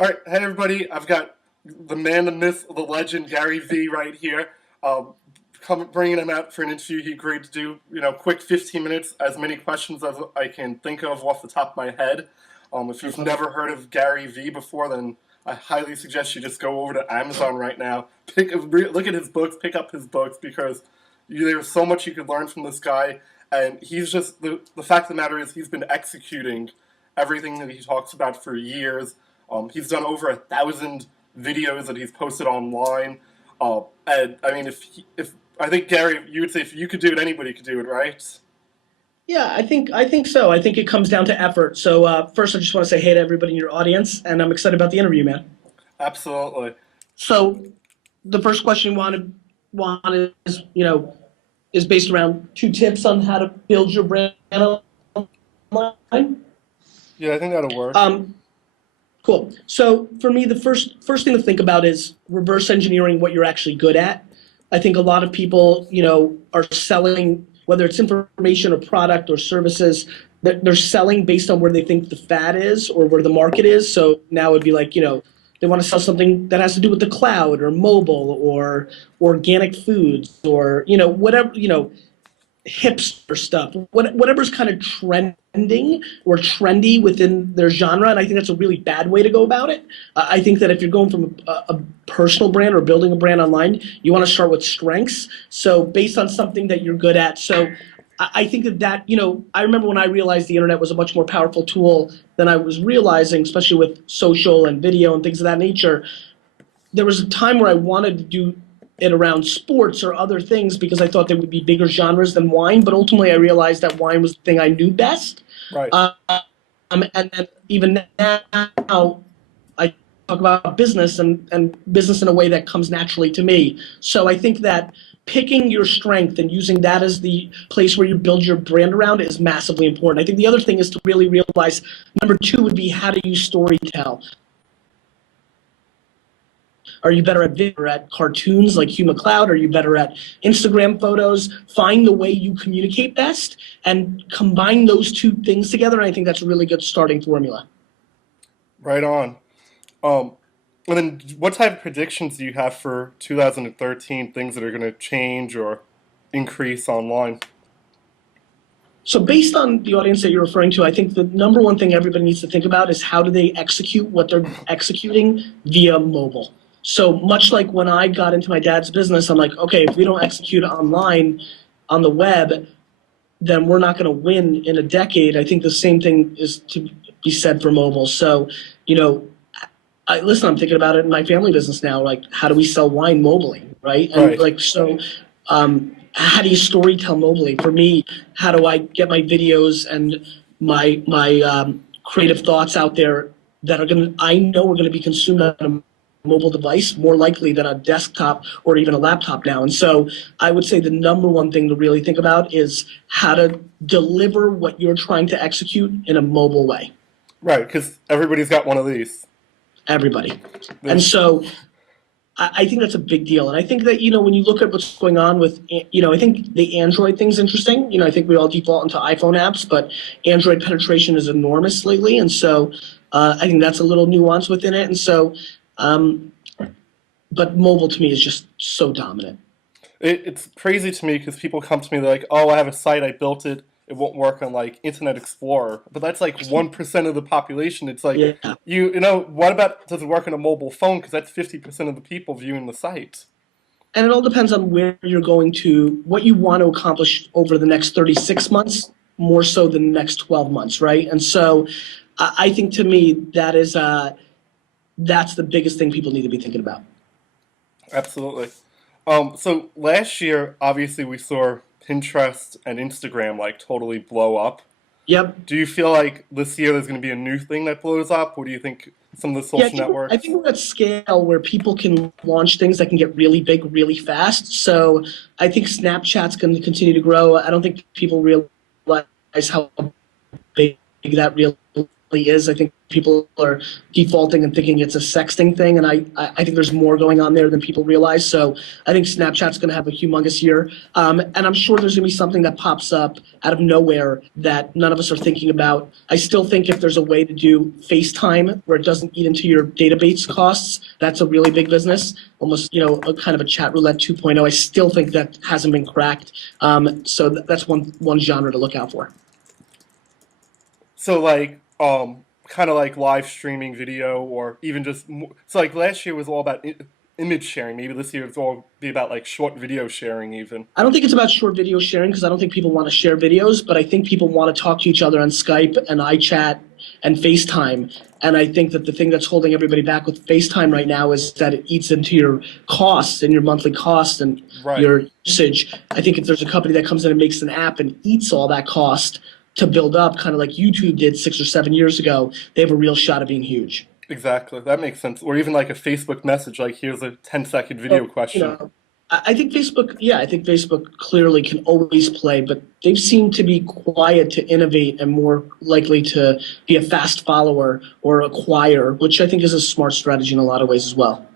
All right, hey everybody. I've got the man, the myth, the legend, Gary V, right here. Bringing him out for an interview. He agreed to do, quick 15 minutes, as many questions as I can think of off the top of my head. If you've never heard of Gary V before, then I highly suggest you just go over to Amazon right now, look at his books, pick up his books, because there's so much you could learn from this guy. And he's just the fact of the matter is he's been executing everything that he talks about for years. He's done over 1,000 videos that he's posted online. And I mean, if I think Gary, you would say if you could do it, anybody could do it, right? Yeah, I think so. I think it comes down to effort. So first, I just want to say hey to everybody in your audience, and I'm excited about the interview, man. Absolutely. So the first question you wanted is based around 2 tips on how to build your brand online. Yeah, I think that'll work. Cool. So for me, the first thing to think about is reverse engineering what you're actually good at. I think a lot of people, are selling, whether it's information or product or services, they're selling based on where they think the fad is or where the market is. So now it'd be like, they want to sell something that has to do with the cloud or mobile or organic foods or, whatever, hipster stuff, whatever's kind of trending or trendy within their genre. And I think that's a really bad way to go about it. I think that if you're going from a personal brand or building a brand online, you want to start with strengths. So based on something that you're good at. So I think that, I remember when I realized the internet was a much more powerful tool than I was realizing, especially with social and video and things of that nature. There was a time where I wanted to do it around sports or other things because I thought there would be bigger genres than wine, but ultimately I realized that wine was the thing I knew best. Right. And then even now I talk about business and business in a way that comes naturally to me. So I think that picking your strength and using that as the place where you build your brand around is massively important. I think the other thing is to really realize, number 2 would be how do you storytell? Are you better at video or at cartoons like Hugh McCloud? Are you better at Instagram photos? Find the way you communicate best and combine those 2 things together. And I think that's a really good starting formula. Right on. And then what type of predictions do you have for 2013, things that are going to change or increase online? So based on the audience that you're referring to, I think the number 1 thing everybody needs to think about is how do they execute what they're executing via mobile. So much like when I got into my dad's business, I'm like, okay, if we don't execute online on the web, then we're not going to win in a decade. I think the same thing is to be said for mobile. So, I'm thinking about it in my family business now. Like, how do we sell wine mobily, right? And how do you story tell mobily? For me, how do I get my videos and my creative thoughts out there that I know are going to be consumed on a mobile device more likely than a desktop or even a laptop now. And so I would say the number 1 thing to really think about is how to deliver what you're trying to execute in a mobile way. Right, because everybody's got one of these. Everybody. And so I think that's a big deal. And I think that, when you look at what's going on with, I think the Android thing's interesting. I think we all default into iPhone apps, but Android penetration is enormous lately. And so I think that's a little nuance within it. And so but mobile to me is just so dominant. It's crazy to me because people come to me, they're like, oh, I have a site, I built it, it won't work on like Internet Explorer. But that's like 1% of the population. It's like, what about, does it work on a mobile phone? Because that's 50% of the people viewing the site. And it all depends on where you're going to, what you want to accomplish over the next 36 months, more so than the next 12 months, right? And so I think to me that is that's the biggest thing people need to be thinking about. Absolutely. So last year, obviously, we saw Pinterest and Instagram like totally blow up. Yep. Do you feel like this year there's going to be a new thing that blows up? Or do you think some of the social networks? I think we're at scale where people can launch things that can get really big really fast. So I think Snapchat's going to continue to grow. I don't think people realize how big that really is. I think people are defaulting and thinking it's a sexting thing, and I think there's more going on there than people realize. So I think Snapchat's going to have a humongous year, and I'm sure there's going to be something that pops up out of nowhere that none of us are thinking about. I still think if there's a way to do FaceTime where it doesn't eat into your database costs, that's a really big business. Almost, a kind of a chat roulette 2.0. I still think that hasn't been cracked. So that's one genre to look out for. So like kind of like live streaming video, or even just so like last year was all about image sharing. Maybe this year it's all be about like short video sharing even. I don't think it's about short video sharing because I don't think people want to share videos, but I think people want to talk to each other on Skype and iChat and FaceTime. And I think that the thing that's holding everybody back with FaceTime right now is that it eats into your costs and your monthly costs and Right. your usage. I think if there's a company that comes in and makes an app and eats all that cost to build up, kind of like YouTube did 6 or 7 years ago, they have a real shot at being huge. Exactly. That makes sense. Or even like a Facebook message, like here's a 10-second video So, question. I think Facebook, yeah, I think Facebook clearly can always play, but they've seemed to be quiet to innovate and more likely to be a fast follower or acquire, which I think is a smart strategy in a lot of ways as well.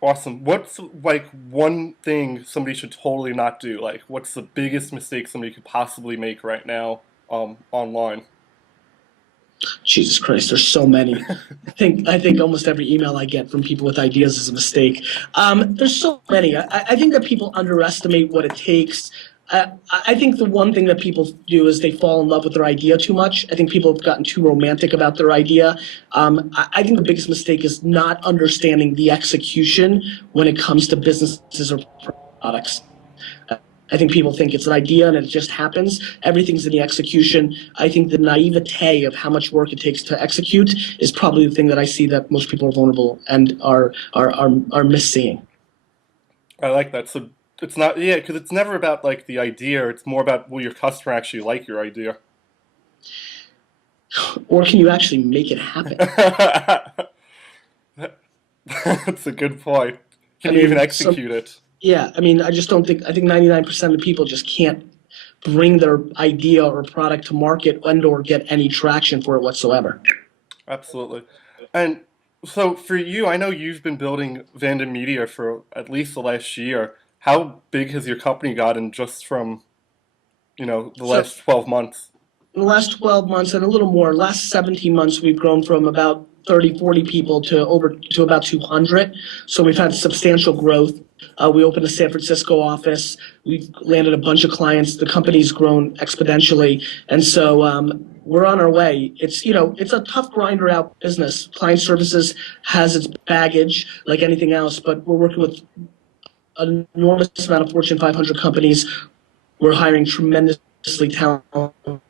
Awesome. What's like one thing somebody should totally not do? Like what's the biggest mistake somebody could possibly make right now online? Jesus Christ, there's so many. I think almost every email I get from people with ideas is a mistake. There's so many. I think that people underestimate what it takes. I think the one thing that people do is they fall in love with their idea too much. I think people have gotten too romantic about their idea. I think the biggest mistake is not understanding the execution when it comes to businesses or products. I think people think it's an idea and it just happens. Everything's in the execution. I think the naivete of how much work it takes to execute is probably the thing that I see that most people are vulnerable and are misseeing. I like that. So it's not, yeah, because it's never about like the idea. It's more about will your customer actually like your idea. Or can you actually make it happen? That's a good point. Can I you even mean, execute it? yeah, I mean, I just don't think, I think 99% of people just can't bring their idea or product to market and or get any traction for it whatsoever. Absolutely. And so for you, I know you've been building Vanda Media for at least the last year. How big has your company gotten just from, the So last 12 months? in the last 12 months and a little more, last 17 months, we've grown from about 30, 40 people to about 200. So we've had substantial growth. We opened a San Francisco office. We've landed a bunch of clients. The company's grown exponentially. And so we're on our way. It's a tough grinder out business. Client services has its baggage like anything else, but we're working with an enormous amount of Fortune 500 companies. We're hiring tremendously talented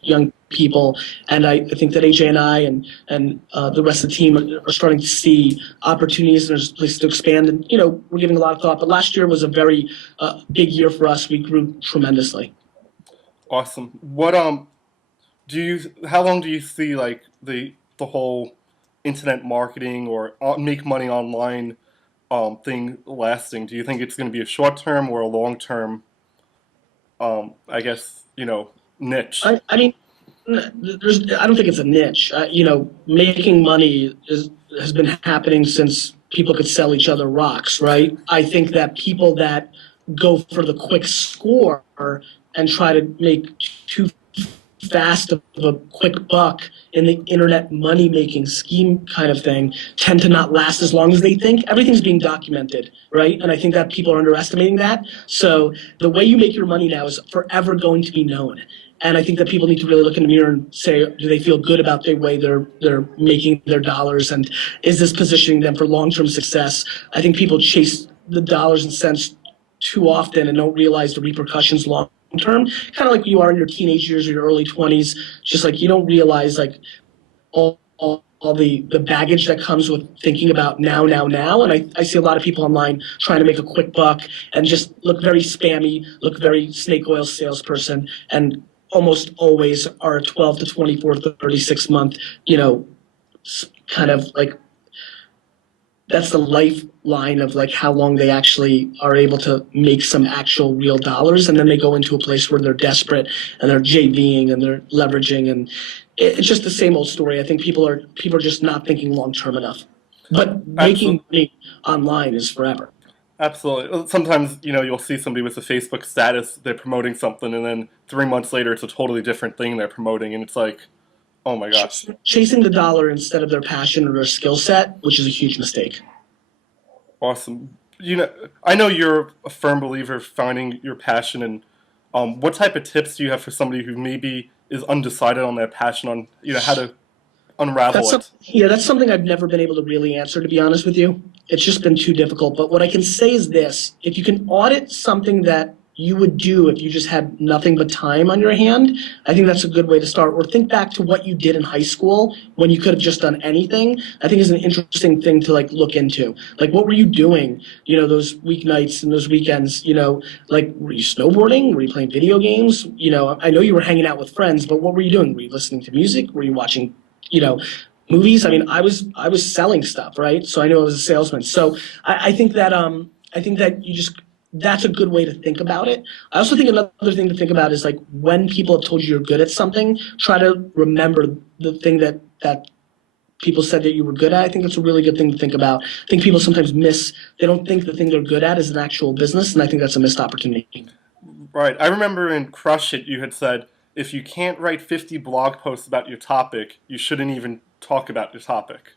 young people, and I think that AJ and I and the rest of the team are starting to see opportunities. And there's places to expand, and we're giving a lot of thought. But last year was a very big year for us. We grew tremendously. Awesome. How long do you see like the whole internet marketing or make money online thing lasting? Do you think it's going to be a short term or a long term, I guess, niche? I mean, I don't think it's a niche. Making money has been happening since people could sell each other rocks, right? I think that people that go for the quick score and try to make too fast of a quick buck in the internet money making scheme kind of thing tend to not last as long as they think. Everything's being documented, right? And I think that people are underestimating that. So the way you make your money now is forever going to be known. And I think that people need to really look in the mirror and say, do they feel good about the way they're making their dollars, and is this positioning them for long-term success? I think people chase the dollars and cents too often and don't realize the repercussions long term. Kind of like you are in your teenage years or your early 20s, just like you don't realize like all the baggage that comes with thinking about now. And I see a lot of people online trying to make a quick buck and just look very spammy, look very snake oil salesperson, and almost always are a 12 to 24, 36 month, kind of like that's the lifeline of like how long they actually are able to make some actual real dollars, and then they go into a place where they're desperate and they're JVing and they're leveraging, and it's just the same old story. I think people are just not thinking long term enough. But making Absolutely. money online is forever. Absolutely. Sometimes, you'll see somebody with a Facebook status, they're promoting something, and then 3 months later, it's a totally different thing they're promoting, and it's like, oh my gosh. Chasing the dollar instead of their passion or their skill set, which is a huge mistake. Awesome. I know you're a firm believer of finding your passion, and what type of tips do you have for somebody who maybe is undecided on their passion on, how to unravel it? That's something I've never been able to really answer, to be honest with you. It's just been too difficult. But what I can say is this: if you can audit something that you would do if you just had nothing but time on your hand, I think that's a good way to start. Or think back to what you did in high school when you could have just done anything. I think is an interesting thing to like look into. Like, what were you doing, those weeknights and those weekends, like, were you snowboarding? Were you playing video games? I know you were hanging out with friends, but what were you doing? Were you listening to music? Were you watching, movies? I mean, I was selling stuff, right? So I know I was a salesman. So I think that you just that's a good way to think about it. I also think another thing to think about is like when people have told you you're good at something, try to remember the thing that people said that you were good at. I think that's a really good thing to think about. I think people sometimes they don't think the thing they're good at is an actual business, and I think that's a missed opportunity. Right. I remember in Crush It, you had said if you can't write 50 blog posts about your topic, you shouldn't even talk about your topic.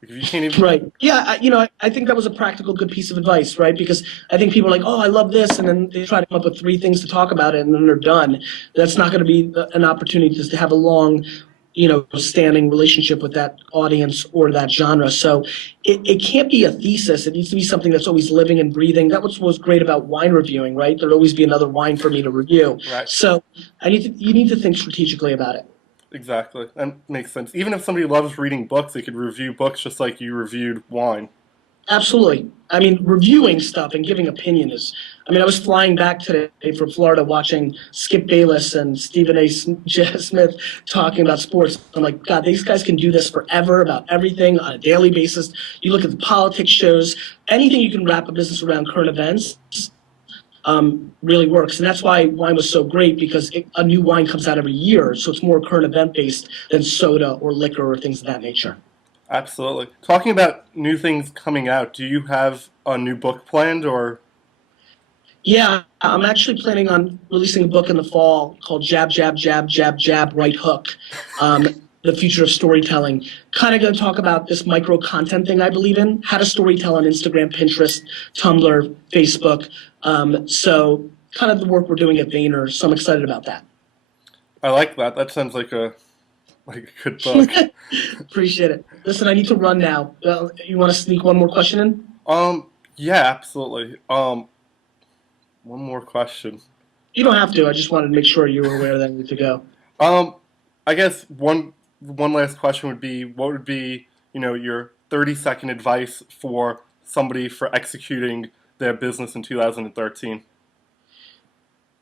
Like, if you can't even. Right. Yeah. I think that was a practical, good piece of advice, right? Because I think people are like, oh, I love this, and then they try to come up with three things to talk about it, and then they're done. That's not going to be an opportunity just to have a long, standing relationship with that audience or that genre. So it can't be a thesis. It needs to be something that's always living and breathing. That was great about wine reviewing, right? There'd always be another wine for me to review. Right. So you need to think strategically about it. Exactly. That makes sense. Even if somebody loves reading books, they could review books just like you reviewed wine. Absolutely. I mean, reviewing stuff and giving opinion is. I mean, I was flying back today from Florida watching Skip Bayless and Stephen A. Smith talking about sports. I'm like, God, these guys can do this forever about everything on a daily basis. You look at the politics shows, anything you can wrap a business around current events really works. And that's why wine was so great, because a new wine comes out every year. So it's more current event based than soda or liquor or things of that nature. Absolutely. Talking about new things coming out, do you have a new book planned or? Yeah, I'm actually planning on releasing a book in the fall called Jab, Jab, Jab, Jab, Jab, Right Hook, the future of storytelling. Kind of going to talk about this micro content thing I believe in, how to storytell on Instagram, Pinterest, Tumblr, Facebook. So kind of the work we're doing at Vayner. So I'm excited about that. I like that. That sounds like a good book. Appreciate it. Listen, I need to run now. You want to sneak one more question in? Yeah, absolutely. One more question. You don't have to. I just wanted to make sure you were aware that I need to go. Um, I guess one last question would be, what would be, your 30-second advice for somebody for executing their business in 2013?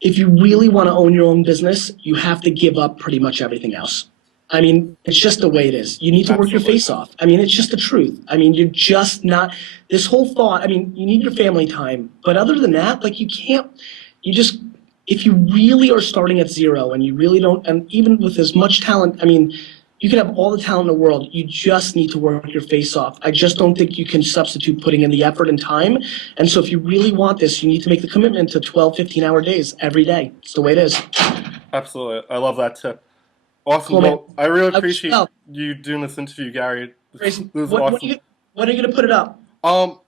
If you really want to own your own business, you have to give up pretty much everything else. I mean, it's just the way it is. You need to work your Absolutely. face off. I mean, it's just the truth. I mean, you're just not, this whole thought, I mean, you need your family time. But other than that, like, you can't, you just, if you really are starting at zero and you really don't, and even with as much talent, I mean, you can have all the talent in the world. You just need to work your face off. I just don't think you can substitute putting in the effort and time. And so if you really want this, you need to make the commitment to 12, 15-hour days every day. It's the way it is. Absolutely. I love that tip. Awesome. Cool, man. Well, I really appreciate Well, you doing this interview, Gary. This Grayson, was when are awesome. when are you going to put it up? Um,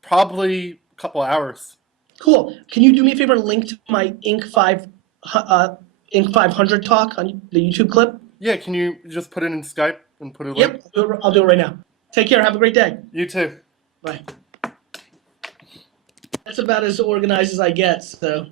Probably a couple hours. Cool. Can you do me a favor and link to my Inc. 500 talk on the YouTube clip? Yeah, can you just put it in Skype and put it link? Yep, I'll do it right now. Take care. Have a great day. You too. Bye. That's about as organized as I get, so.